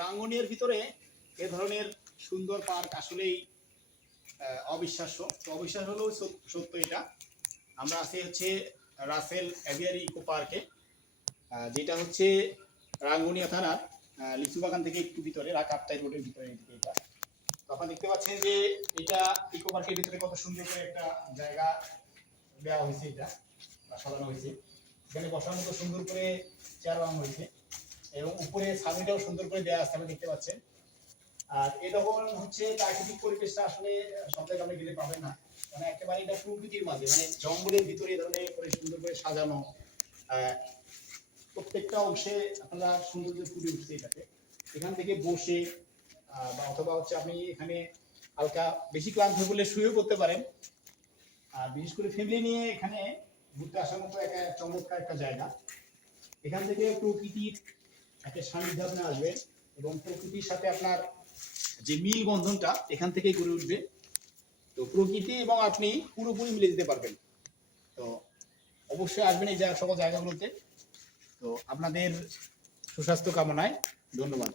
রাঙ্গুনিয়ার ভিতরে এ ধরনের সুন্দর পার্ক আসলেই অবিশ্বাস্য। তো অবিশ্বাস হলেও সত্য এটা। আমরা আছি হচ্ছে রাসেল এভিয়ারি ইকো পার্কে, যেটা হচ্ছে রাঙ্গুনিয়া থানার লিচুবাগান থেকে একটু ভিতরে, কাপ্তাই রোডের ভিতরে এদিকে এটা। তো আপনারা দেখতে পাচ্ছেন যে এটা ইকো পার্কের ভিতরে কত সুন্দর করে একটা জায়গা দেওয়া হয়েছে, এটা সাজানো হয়েছে। এখানে বসার মতো সুন্দর করে চেয়ার বানানো হয়েছে এবং উপরে ছাদটাও সুন্দর করে দেওয়া আছে, আপনি দেখতে পাচ্ছেন। আর এরকম হচ্ছে প্রাকৃতিক পরিবেশটা আসলে সব জায়গায় আপনি গেলে পাবেন না, মানে একেবারে এটা প্রকৃতির মাঝে, মানে জঙ্গলের ভিতরে এই ধরনের করে সুন্দর করে সাজানো। প্রত্যেকটা অংশে আপনারা সৌন্দর্য ফুটে উঠছে এটাতে। এখান থেকে বসে বা অথবা হচ্ছে আপনি এখানে হালকা বেশি ক্লান্ত হয়ে পড়লে শুয়েও করতে পারেন। আর বিশেষ করে ফ্যামিলি নিয়ে এখানে ঘুরতে আসার মতো একটা চমৎকার একটা জায়গা। এখান থেকে প্রকৃতির একটা সান্নিধ্য আপনি আসবেন এবং প্রকৃতির সাথে আপনার যে মিল বন্ধনটা এখান থেকেই গড়ে উঠবে। তো প্রকৃতি এবং আপনি পুরোপুরি মিলে যেতে পারবেন। তো অবশ্যই আসবেন এই সকল জায়গাগুলোতে। তো আপনাদের সুস্বাস্থ্য কামনায় ধন্যবাদ।